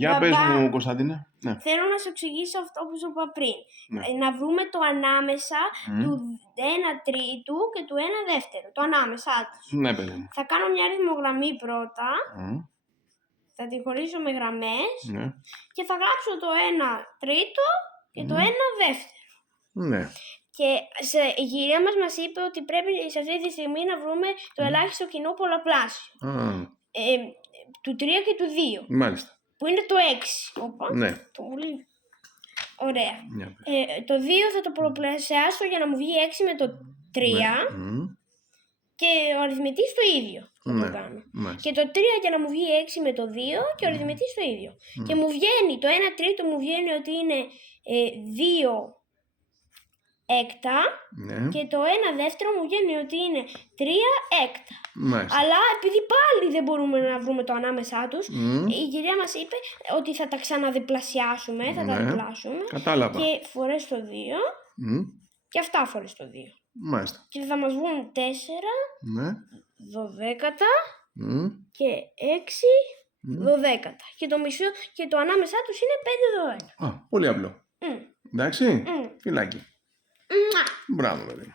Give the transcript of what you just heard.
Για πες μου, Κωνσταντίνε. Ναι. Θέλω να σου εξηγήσω αυτό που σου είπα πριν. Ναι. Να βρούμε το ανάμεσα του 1 τρίτου και του 1 δεύτερου. Το ανάμεσά τους. Ναι, παιδί μου. Θα κάνω μια αριθμογραμμή πρώτα. Θα τη χωρίσω με γραμμές. Ναι. Και θα γράψω το 1 τρίτο και το 1 δεύτερο. Ναι. Και η κυρία μας είπε ότι πρέπει σε αυτή τη στιγμή να βρούμε το ελάχιστο κοινό πολλαπλάσιο. Του 3 και του 2. Μάλιστα. Που είναι το 6. Οπα. Ναι. Ωραία. Το 2 θα το πολλαπλασιάσω για να μου βγει 6 με το 3. Και ο αριθμητής το ίδιο θα το κάνω. Και το 3 για να μου βγει 6 με το 2 και ο αριθμητής το ίδιο. Και μου βγαίνει, το 1 τρίτο μου βγαίνει ότι είναι 2 έκτα και το 1 δεύτερο μου βγαίνει ότι είναι 3 έκτα. Αλλά επειδή πάλι δεν μπορούμε να βρούμε το ανάμεσά τους, η κυρία μας είπε ότι θα τα ξαναδιπλασιάσουμε, θα τα διπλάσουμε. Κατάλαβα. Και φορές το 2 και αυτά φορές το 2. Μάλιστα. Και θα μας βγουν 4 δωδέκατα και 6 δωδέκατα. Και το μισό και το ανάμεσά τους είναι 5 δωδέκατα. Πολύ απλό. Εντάξει, φιλάκι. Μπράβο, παιδί μου.